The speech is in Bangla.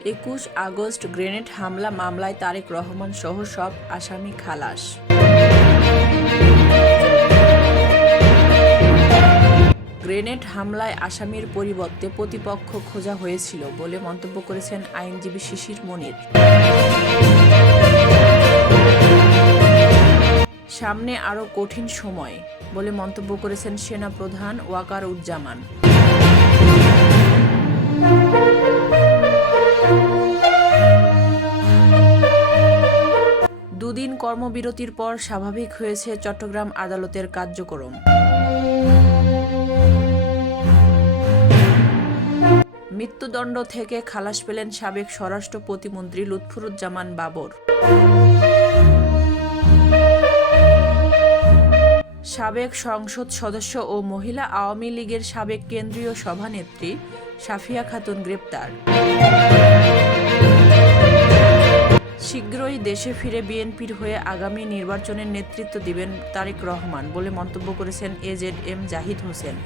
21 আগস্ট গ্রেনেড হামলা মামলায় তারেক রহমান সহ সব আসামি খালাস। গ্রেনেড হামলায় আসামির পরিবর্তে প্রতিপক্ষ খোঁজা হয়েছিল বলে মন্তব্য করেছেন আইনজীবী শিশির মনির। সামনে আরও কঠিন সময় বলে মন্তব্য করেছেন সেনাপ্রধান ওয়াকারুজ্জামান। দুদিন কর্মবিরতির পর স্বাভাবিক হয়েছে চট্টগ্রাম আদালতের কার্যক্রম। মৃত্যুদণ্ড থেকে খালাস পেলেন সাবেক স্বরাষ্ট্র প্রতিমন্ত্রী লুৎফুজ্জামান বাবর। সাবেক সংসদ সদস্য ও মহিলা আওয়ামী লীগের সাবেক কেন্দ্রীয় সভানেত্রী সাফিয়া খাতুন গ্রেপ্তার। শীঘ্রই দেশে ফিরে বিএনপির হয়ে আগামী নির্বাচনের নেতৃত্ব দিবেন তারেক রহমান বলে মন্তব্য করেছেন AZM জাহিদ হোসেন।